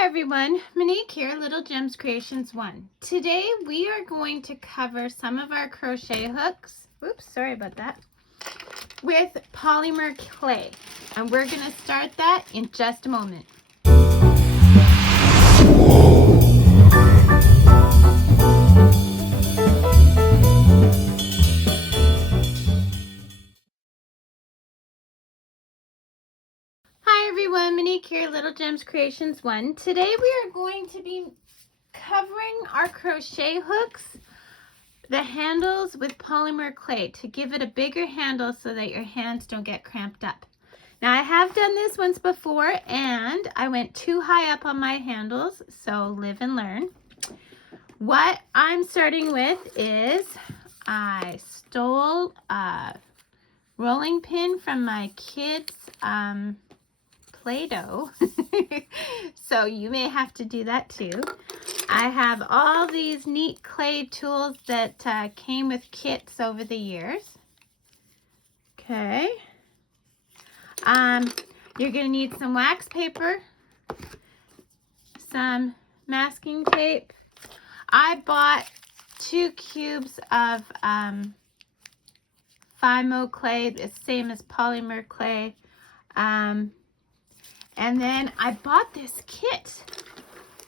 Hi everyone, Monique here, Little Gems Creations 1. Today we are going to cover some of our crochet hooks, oops, sorry about that, with polymer clay. And we're going to start that in just a moment. Hi everyone, Monique here, Little Gems Creations 1. Today we are going to be covering our crochet hooks, the handles, with polymer clay to give it a bigger handle so that your hands don't get cramped up. Now I have done this once before and I went too high up on my handles, so live and learn. What I'm starting with is I stole a rolling pin from my kids' Play-Doh. So you may have to do that too. I have all these neat clay tools that came with kits over the years. Okay. You're going to need some wax paper, some masking tape. I bought 2 cubes of Fimo clay, the same as polymer clay. And then I bought this kit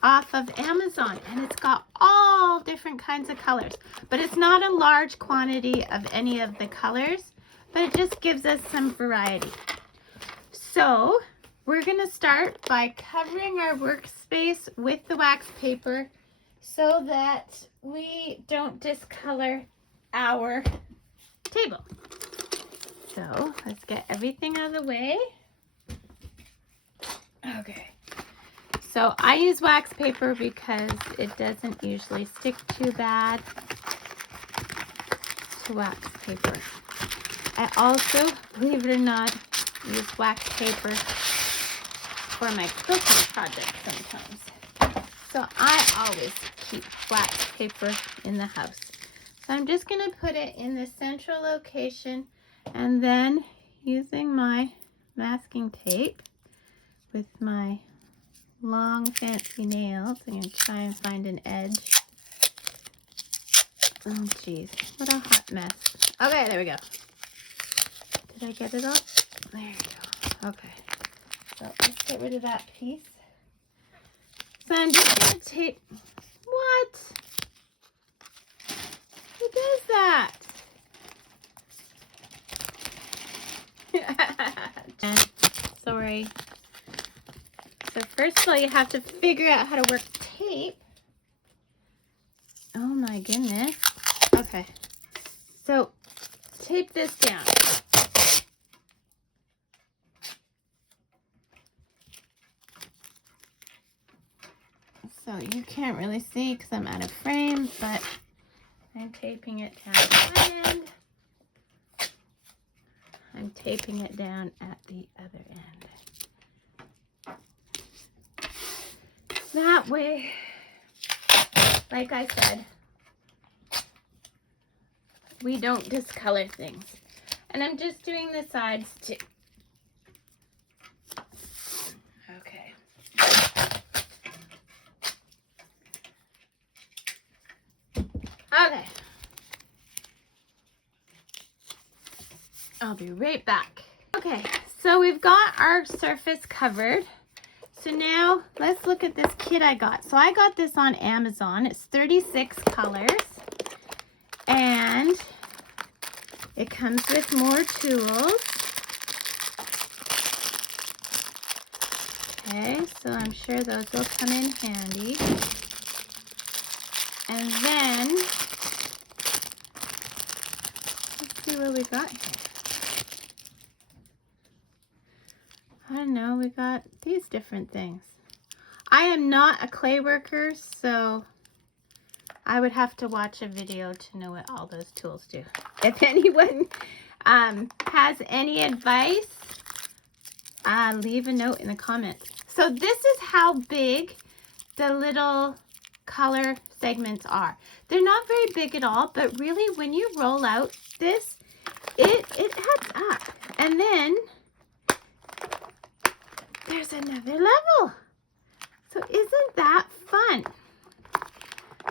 off of Amazon, and it's got all different kinds of colors, but it's not a large quantity of any of the colors, but it just gives us some variety. So we're going to start by covering our workspace with the wax paper so that we don't discolor our table. So let's get everything out of the way. Okay. So I use wax paper because it doesn't usually stick too bad to wax paper. I also, believe it or not, use wax paper for my cooking projects sometimes. So I always keep wax paper in the house. So I'm just going to put it in the central location, and then using my masking tape with my long fancy nails, I'm going to try and find an edge. Oh geez, what a hot mess. Okay, there we go. Did I get it all? There we go. Okay, so let's get rid of that piece. So I'm just going to tape. What? Who does that? Sorry. So first of all, you have to figure out how to work tape. Oh my goodness. Okay. So tape this down. So you can't really see because I'm out of frame, but I'm taping it down at one end. I'm taping it down at the other end. That way, like I said, we don't discolor things. And I'm just doing the sides too. Okay. Okay. I'll be right back. Okay, so we've got our surface covered. So now let's look at this kit I got. So I got this on Amazon. It's 36 colors. And it comes with more tools. Okay, so I'm sure those will come in handy. And then, let's see what we got here. I don't know, we got these different things. I am not a clay worker, so I would have to watch a video to know what all those tools do. If anyone has any advice, leave a note in the comments. So this is how big the little color segments are. They're not very big at all, but really when you roll out this, it adds up. And then there's another level. So isn't that fun?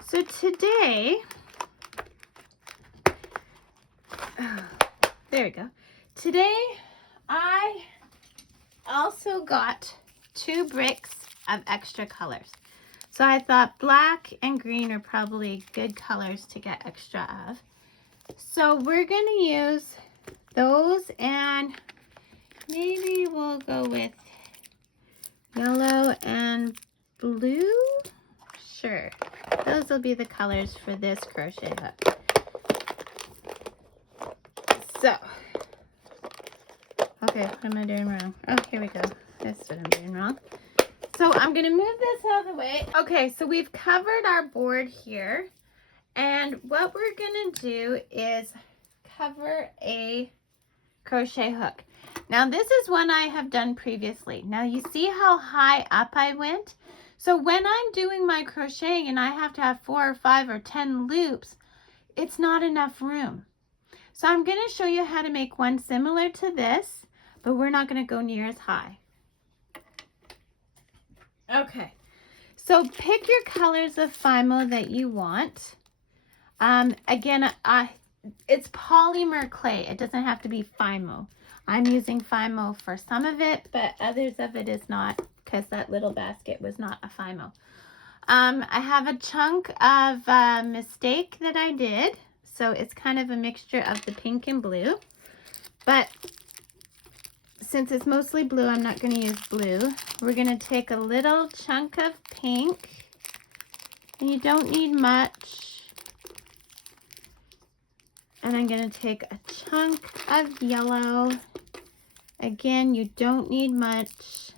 So today, there we go. Today, I also got 2 bricks of extra colors. So I thought black and green are probably good colors to get extra of. So we're going to use those, and maybe we'll go with yellow and blue. Sure. Those will be the colors for this crochet hook. So, okay, what am I doing wrong? Oh, here we go. That's what I'm doing wrong. So I'm going to move this out of the way. Okay, so we've covered our board here. And what we're going to do is cover a crochet hook. Now this is one I have done previously. Now you see how high up I went? So when I'm doing my crocheting and I have to have 4 or 5 or 10 loops, it's not enough room. So I'm going to show you how to make one similar to this, but we're not going to go near as high. Okay, so pick your colors of Fimo that you want. Again, it's polymer clay. It doesn't have to be Fimo. I'm using Fimo for some of it, but others of it is not, because that little basket was not a Fimo. I have a chunk of mistake that I did. So it's kind of a mixture of the pink and blue. But since it's mostly blue, I'm not going to use blue. We're going to take a little chunk of pink. And you don't need much. And I'm going to take a chunk of yellow. Again, you don't need much.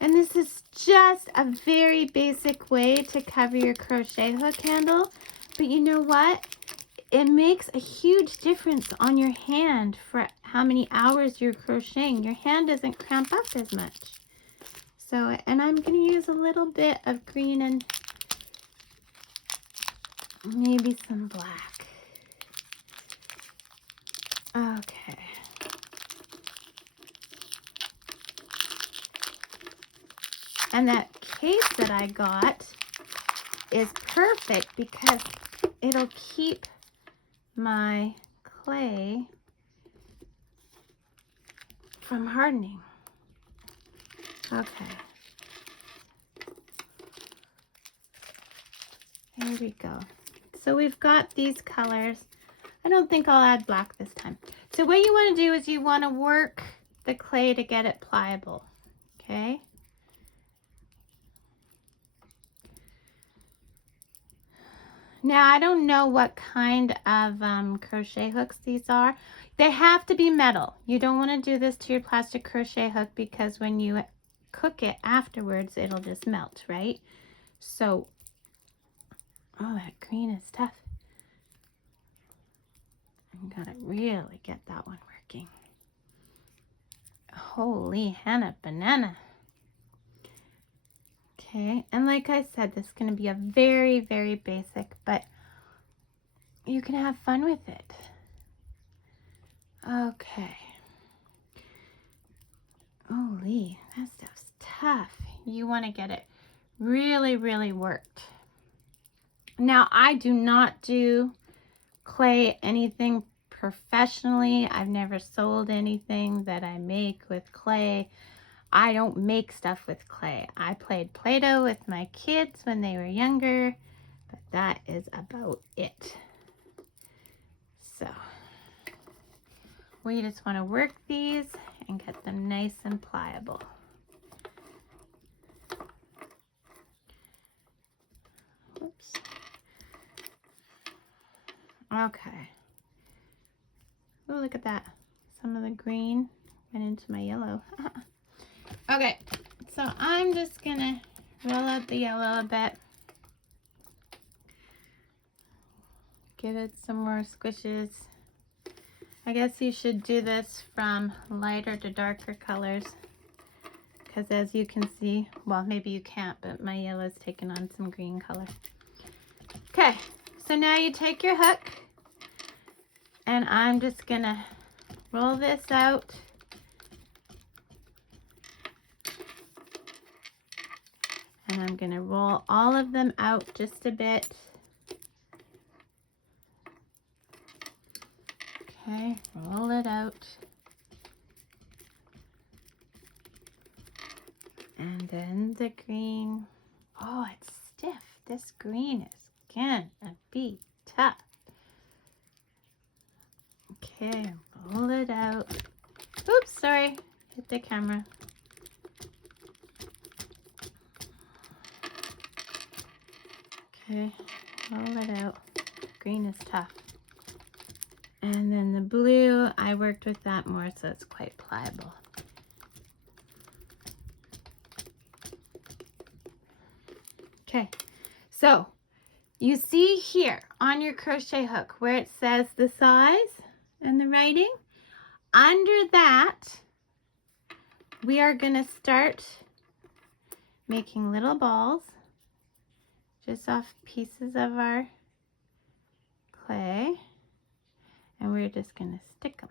And this is just a very basic way to cover your crochet hook handle. But you know what? It makes a huge difference on your hand for how many hours you're crocheting. Your hand doesn't cramp up as much. So, and I'm going to use a little bit of green and maybe some black. Okay. And that case that I got is perfect because it'll keep my clay from hardening. Okay. There we go. So we've got these colors. I don't think I'll add black this time. So what you want to do is you want to work the clay to get it pliable. Okay. Now, I don't know what kind of crochet hooks these are. They have to be metal. You don't want to do this to your plastic crochet hook because when you cook it afterwards, it'll just melt, right? So, oh, that green is tough. I'm gonna really get that one working. Holy Hannah banana. Okay, and like I said, this is going to be a very, very basic, but you can have fun with it. Okay. Holy, that stuff's tough. You want to get it really, really worked. Now, I do not do clay anything professionally. I've never sold anything that I make with clay. I don't make stuff with clay. I played Play-Doh with my kids when they were younger, but that is about it. So, we just want to work these and get them nice and pliable. Oops. Okay. Oh, look at that. Some of the green went into my yellow. Okay, so I'm just gonna roll out the yellow a bit. Give it some more squishes. I guess you should do this from lighter to darker colors because as you can see, well, maybe you can't, but my yellow's taken on some green color. Okay, so now you take your hook and I'm just gonna roll this out. And I'm going to roll all of them out just a bit. Okay, roll it out. And then the green. Oh, it's stiff. This green is gonna be tough. Okay, roll it out. Oops, sorry. Hit the camera. Okay, roll it out. Green is tough. And then the blue, I worked with that more, so it's quite pliable. Okay, so you see here on your crochet hook where it says the size and the writing. Under that, we are going to start making little balls just off pieces of our clay, and we're just going to stick them.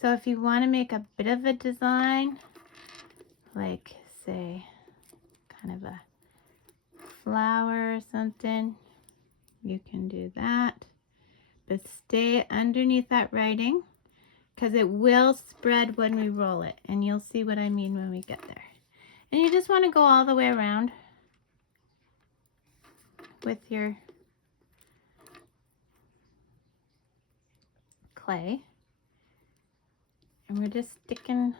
So if you want to make a bit of a design, like say kind of a flower or something, you can do that. But stay underneath that writing because it will spread when we roll it, and you'll see what I mean when we get there. And you just want to go all the way around with your clay. And we're just sticking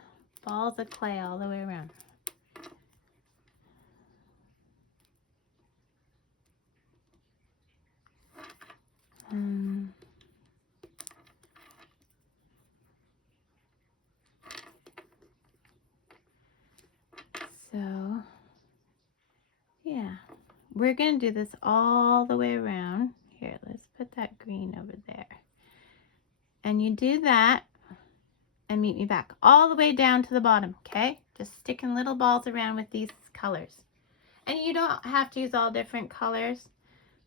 balls of clay all the way around. So, yeah, we're going to do this all the way around. Here, let's put that green over there. And you do that and meet me back all the way down to the bottom, okay? Just sticking little balls around with these colors. And you don't have to use all different colors,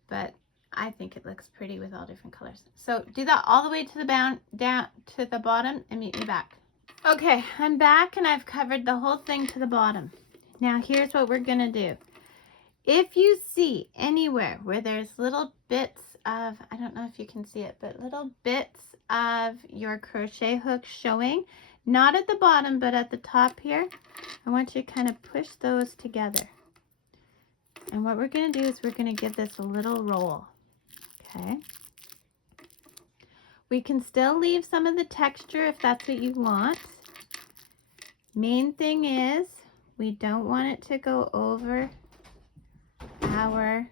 but I think it looks pretty with all different colors. So do that all the way to the down to the bottom and meet me back. Okay, I'm back and I've covered the whole thing to the bottom. Now here's what we're gonna do. If you see anywhere where there's little bits of, I don't know if you can see it, but little bits of your crochet hook showing, not at the bottom, but at the top here, I want you to kind of push those together. And what we're going to do is we're going to give this a little roll, okay? We can still leave some of the texture if that's what you want. Main thing is we don't want it to go over our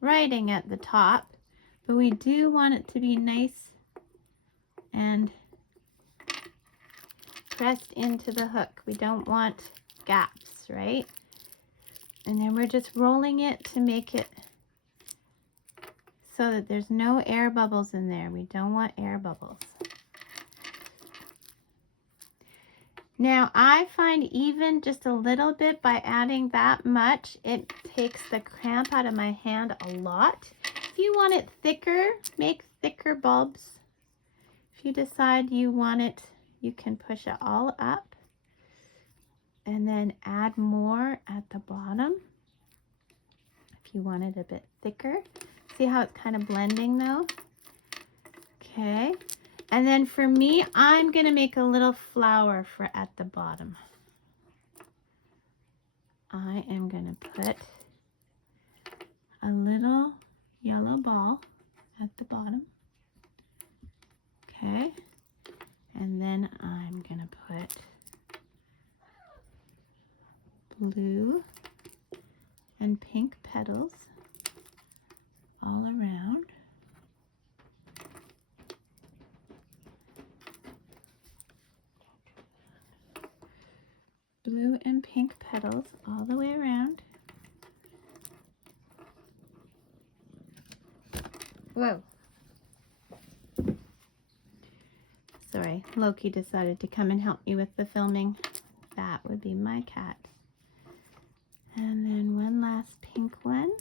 writing at the top, but we do want it to be nice and pressed into the hook. We don't want gaps, right? And then we're just rolling it to make it so that there's no air bubbles in there. We don't want air bubbles. Now I find even just a little bit by adding that much, it takes the cramp out of my hand a lot. If you want it thicker, make thicker bulbs. If you decide you want it, you can push it all up and then add more at the bottom if you want it a bit thicker. See how it's kind of blending though? Okay. And then for me, I'm going to make a little flower for at the bottom. I am going to put a little yellow ball at the bottom. Okay. And then I'm going to put blue and pink petals all around. Blue and pink petals all the way around. Whoa. Sorry, Loki decided to come and help me with the filming. That would be my cat. And then one last pink one.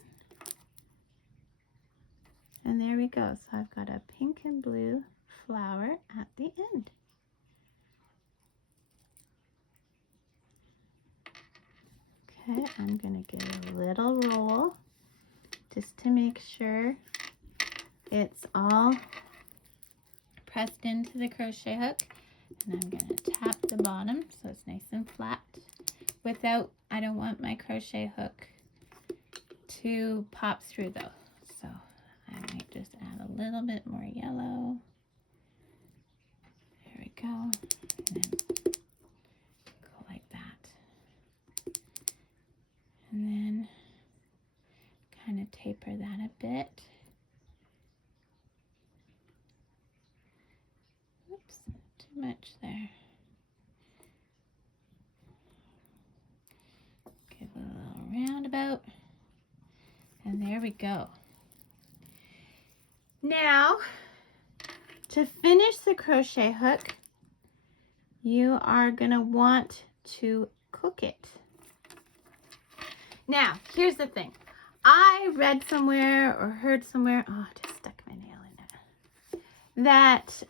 And there we go. So I've got a pink and blue flower at the end. Okay, I'm going to give it a little roll just to make sure it's all pressed into the crochet hook. And I'm going to tap the bottom so it's nice and flat without, I don't want my crochet hook to pop through though. So I might just add a little bit more yellow. There we go. And then go like that. And then kind of taper that a bit. Oops, too much there. Give it a little roundabout. And there we go. Now, to finish the crochet hook, you are going to want to cook it. Now, here's the thing. I read somewhere or heard somewhere, oh, I just stuck my nail in it, that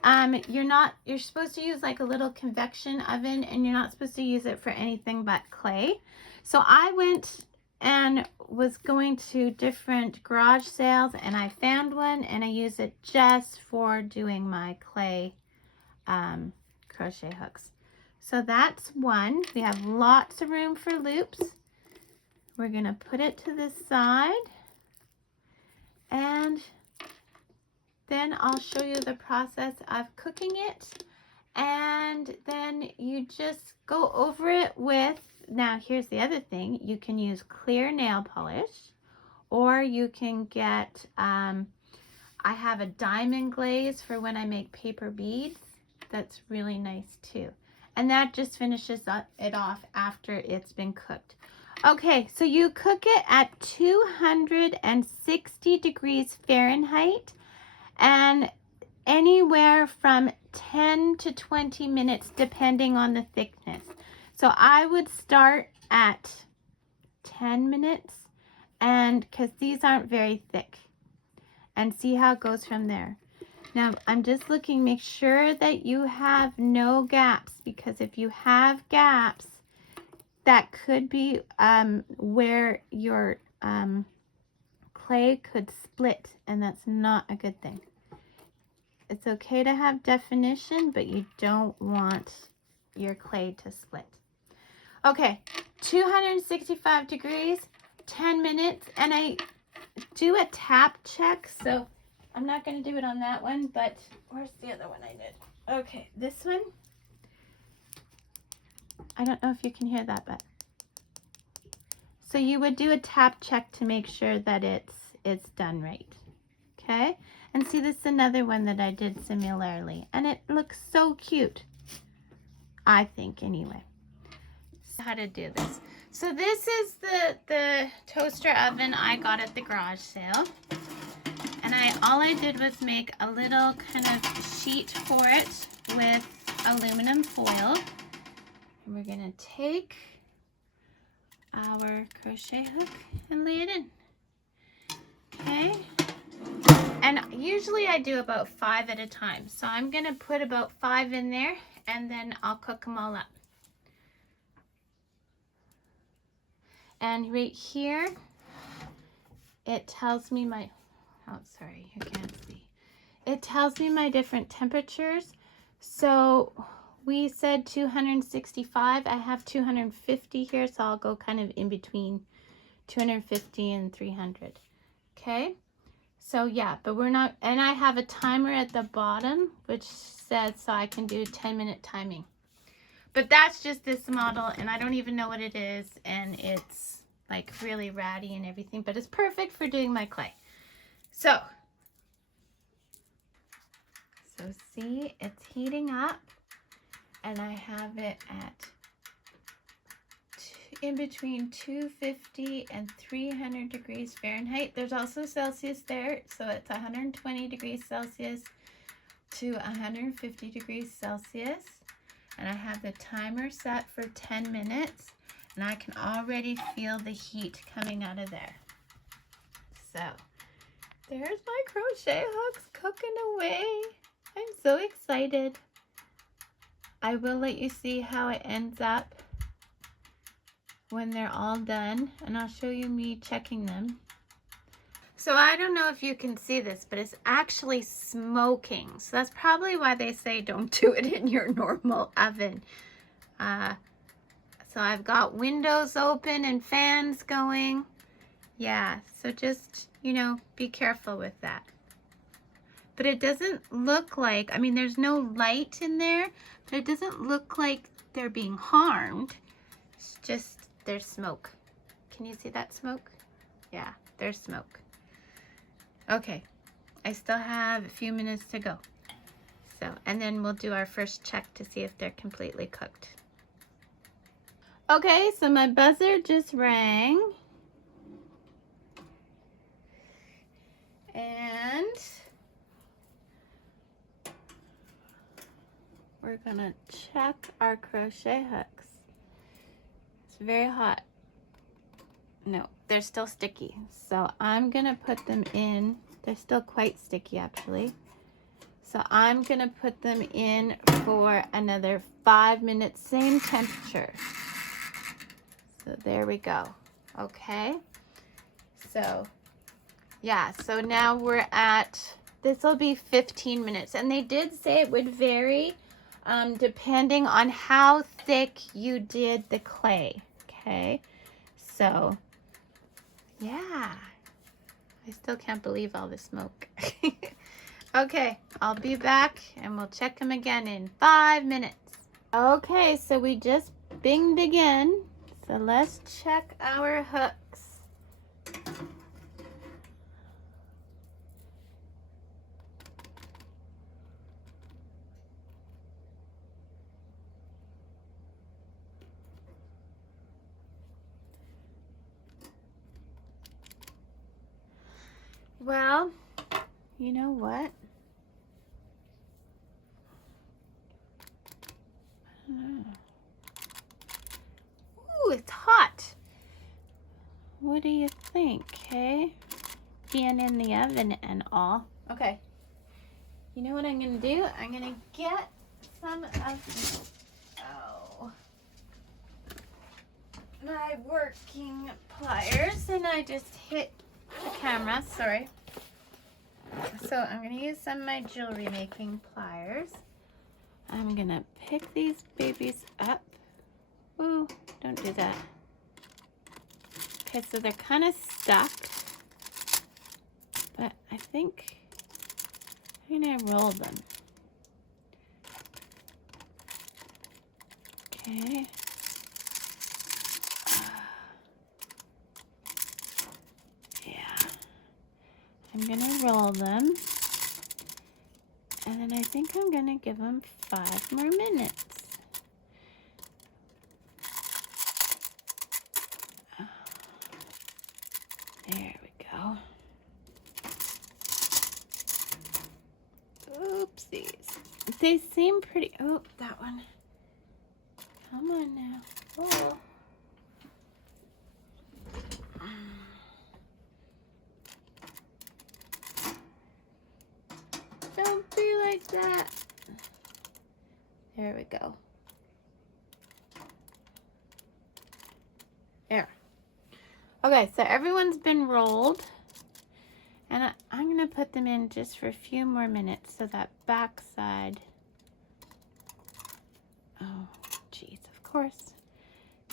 you're supposed to use like a little convection oven, and you're not supposed to use it for anything but clay. So I went and was going to different garage sales, and I found one, and I use it just for doing my clay crochet hooks. So that's one. We have lots of room for loops. We're going to put it to the side, and then I'll show you the process of cooking it, and then you just go over it with, now here's the other thing, you can use clear nail polish, or you can get, I have a diamond glaze for when I make paper beads. That's really nice too. And that just finishes it off after it's been cooked. Okay, so you cook it at 260 degrees Fahrenheit and anywhere from 10 to 20 minutes depending on the thickness. So I would start at 10 minutes, and because these aren't very thick, and see how it goes from there. Now I'm just looking, make sure that you have no gaps, because if you have gaps, that could be where your clay could split, and that's not a good thing. It's okay to have definition, but you don't want your clay to split. Okay, 265 degrees, 10 minutes, and I do a tap check, so I'm not going to do it on that one, but where's the other one I did? Okay, this one. I don't know if you can hear that, but so you would do a tap check to make sure that it's done right. Okay, and see, this is another one that I did similarly, and it looks so cute, I think, anyway. How to do this. So this is the toaster oven I got at the garage sale, and all I did was make a little kind of sheet for it with aluminum foil. And we're gonna take our crochet hook and lay it in. Okay, and usually I do about 5 at a time, so I'm gonna put about 5 in there, and then I'll cook them all up. And right here it tells me my, oh sorry, you can't see, it tells me my different temperatures. So we said 265. I have 250 here, so I'll go kind of in between 250 and 300. Okay, so yeah, but we're not, and I have a timer at the bottom which says so I can do 10-minute timing. But that's just this model, and I don't even know what it is, and it's like really ratty and everything, but it's perfect for doing my clay. So see, it's heating up, and I have it at in between 250 and 300 degrees Fahrenheit. There's also Celsius there, so it's 120 degrees Celsius to 150 degrees Celsius. And I have the timer set for 10 minutes, and I can already feel the heat coming out of there. So There's my crochet hooks cooking away. I'm so excited. I will let you see how it ends up when they're all done, and I'll show you me checking them. So I don't know if you can see this, but it's actually smoking. So that's probably why they say don't do it in your normal oven. So I've got windows open and fans going. Yeah, so just, you know, be careful with that. But it doesn't look like, I mean, there's no light in there, but it doesn't look like they're being harmed. It's just, there's smoke. Can you see that smoke? Yeah, there's smoke. Okay, I still have a few minutes to go. So, and then we'll do our first check to see if they're completely cooked. Okay, so my buzzer just rang. And we're gonna check our crochet hooks. It's very hot. No, they're still sticky. So I'm gonna put them in. They're still quite sticky actually. So I'm gonna put them in for another 5 minutes, same temperature. So there we go. Okay. So yeah, so now we're at, this will be 15 minutes. And they did say it would vary depending on how thick you did the clay. Okay. So yeah, I still can't believe all the smoke. Okay, I'll be back and we'll check them again in 5 minutes. Okay, so we just binged again. So let's check our hooks. Well, you know what? I don't know. Ooh, it's hot. What do you think, hey? Being in the oven and all. Okay. You know what I'm going to do? I'm going to get some of my working pliers, and I just hit the camera, sorry. So I'm going to use some of my jewelry making pliers. I'm going to pick these babies up. Ooh, don't do that. Okay, so they're kind of stuck, but I think I'm going to roll them. Okay. Yeah. I'm going to roll them. And then I think I'm going to give them 5 more minutes. There we go. Oopsies. They seem pretty. Oh, that one. Come on now. Oh. Don't be like that. There we go. There. Okay, so everyone's been rolled. And I'm going to put them in just for a few more minutes so that back side. Oh, geez, of course.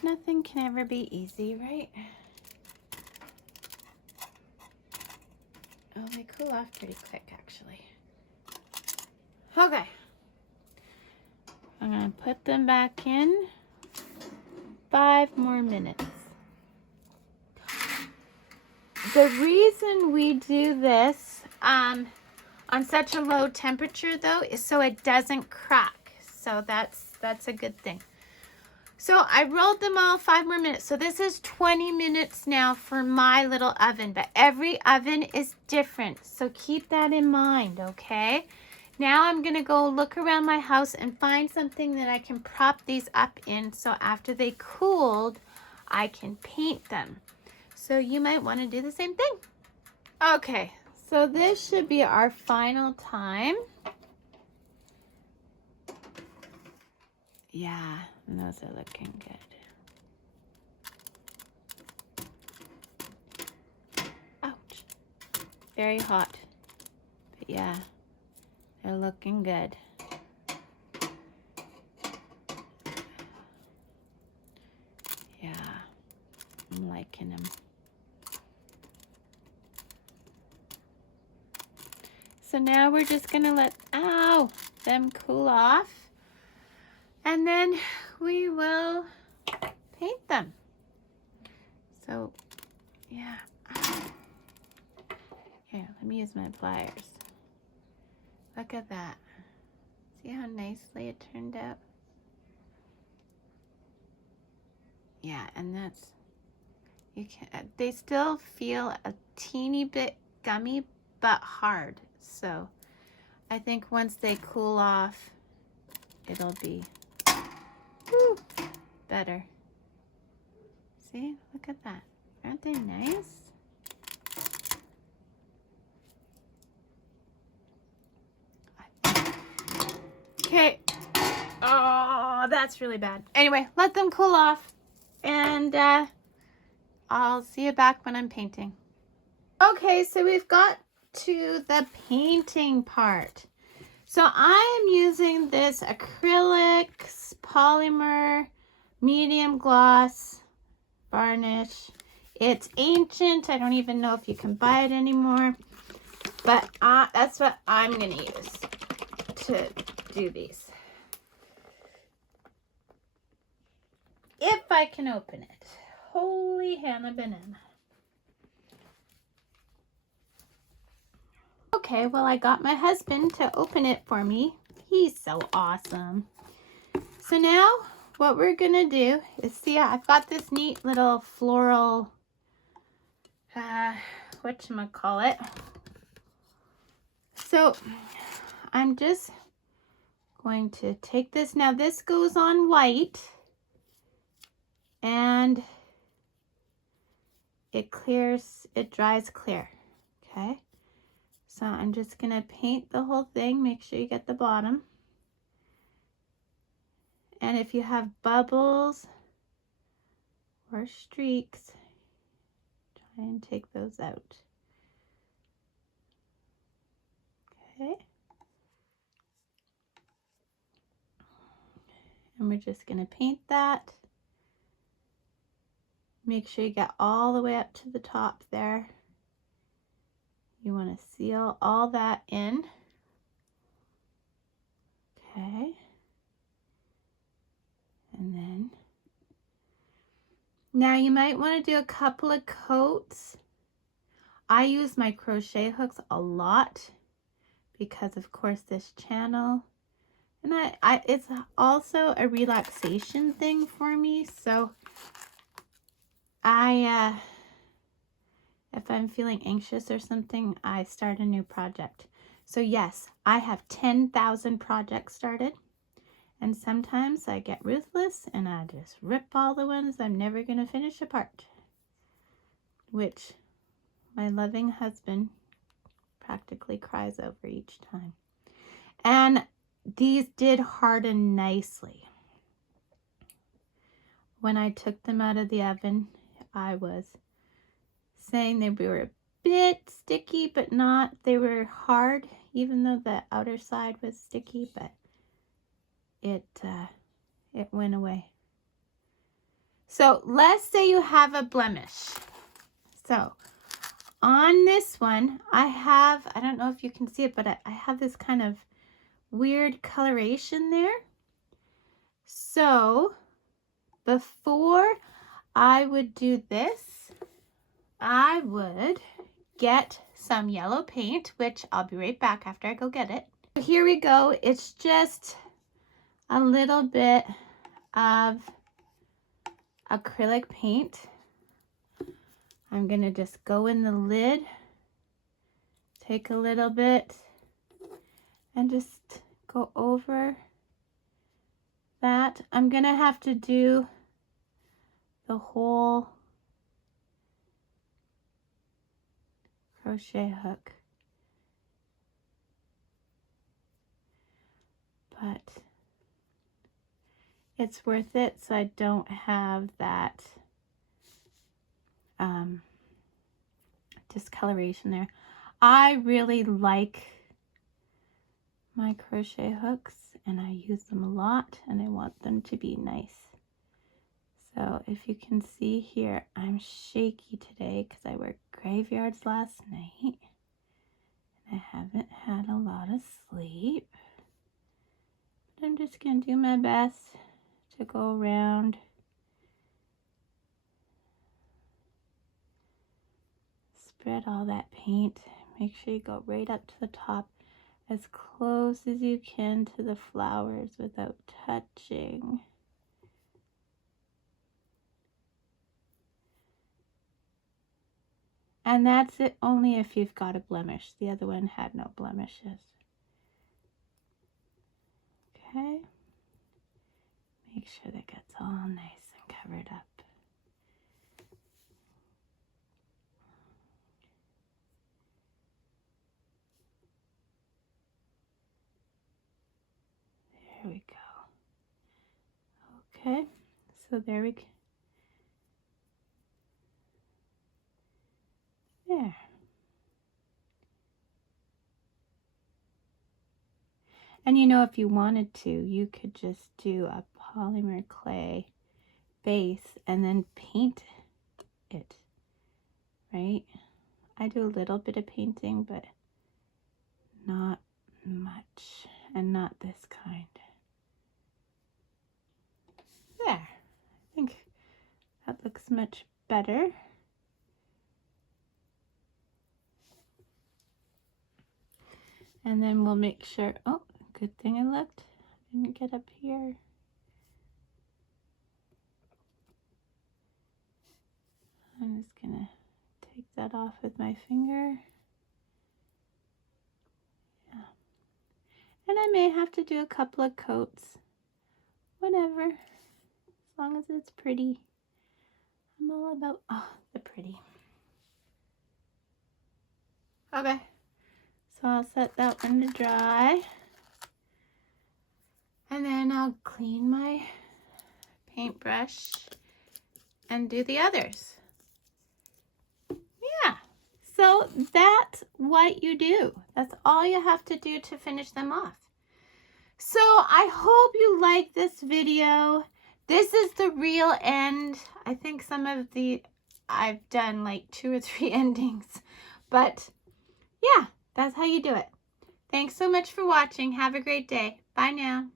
Nothing can ever be easy, right? Oh, they cool off pretty quick, actually. Okay. I'm going to put them back in. 5 more minutes. The reason we do this on such a low temperature, though, is so it doesn't crack. So that's a good thing. So I rolled them all 5 more minutes. So this is 20 minutes now for my little oven, but every oven is different. So keep that in mind, okay? Now I'm going to go look around my house and find something that I can prop these up in so after they cooled, I can paint them. So you might want to do the same thing. Okay, So this should be our final time. Yeah, those are looking good. Ouch. Very hot. But yeah, they're looking good. Yeah, I'm liking them. So now we're just gonna let them cool off, and then we will paint them. So yeah, here, let me use my pliers. Look at that. See how nicely it turned out? Yeah, and that's, you can, they still feel a teeny bit gummy, but hard. So I think once they cool off, it'll be better. See, look at that. Aren't they nice? Okay. Oh, that's really bad. Anyway, let them cool off, and I'll see you back when I'm painting. Okay, so we've got to the painting part. So I am using this acrylics polymer medium gloss varnish. It's ancient. I don't even know if you can buy it anymore, but that's what I'm going to use to do these. If I can open it. Holy Hannah banana. Okay, well, I got my husband to open it for me. He's so awesome. So now what we're gonna do is, see, I've got this neat little floral, whatchamacallit. So I'm just going to take this. Now this goes on white, and it clears, it dries clear, okay? So I'm just gonna paint the whole thing. Make sure you get the bottom. And if you have bubbles or streaks, try and take those out. Okay. And we're just gonna paint that. Make sure you get all the way up to the top there. You want to seal all that in. Okay. And then, now you might want to do a couple of coats. I use my crochet hooks a lot because, of course, this channel, and it's also a relaxation thing for me. So if I'm feeling anxious or something, I start a new project. So yes, I have 10,000 projects started, and sometimes I get ruthless and I just rip all the ones I'm never going to finish apart, which my loving husband practically cries over each time. And these did harden nicely. When I took them out of the oven, I was saying they were a bit sticky, but not, they were hard, even though the outer side was sticky, but it went away. So let's say you have a blemish. So on this one, I don't know if you can see it, but I have this kind of weird coloration there. So before I would do this, I would get some yellow paint, which I'll be right back after I go get it. Here we go. It's just a little bit of acrylic paint. I'm gonna just go in the lid, take a little bit, and just go over that. I'm gonna have to do the whole crochet hook. it's worth it, so I don't have that discoloration there. I really like my crochet hooks and I use them a lot and I want them to be nice. So if you can see here, I'm shaky today because I worked graveyards last night. I haven't had a lot of sleep. But I'm just going to do my best to go around. Spread all that paint. Make sure you go right up to the top as close as you can to the flowers without touching. And that's it only if you've got a blemish. The other one had no blemishes. Okay. Make sure that gets all nice and covered up. There we go. Okay, so there we go. There. And you know, if you wanted to, you could just do a polymer clay base and then paint it, right? I do a little bit of painting, but not much, and not this kind. There, I think that looks much better. And then we'll make sure, oh, good thing I looked. I didn't get up here. I'm just gonna take that off with my finger. Yeah. And I may have to do a couple of coats. Whatever, as long as it's pretty. I'm all about, oh, the pretty. Okay, so I'll set that one to dry. And then I'll clean my paintbrush and do the others. Yeah, so that's what you do. That's all you have to do to finish them off. So I hope you like this video. This is the real end. I think some of the, I've done like 2 or 3 endings, but yeah, that's how you do it. Thanks so much for watching. Have a great day. Bye now.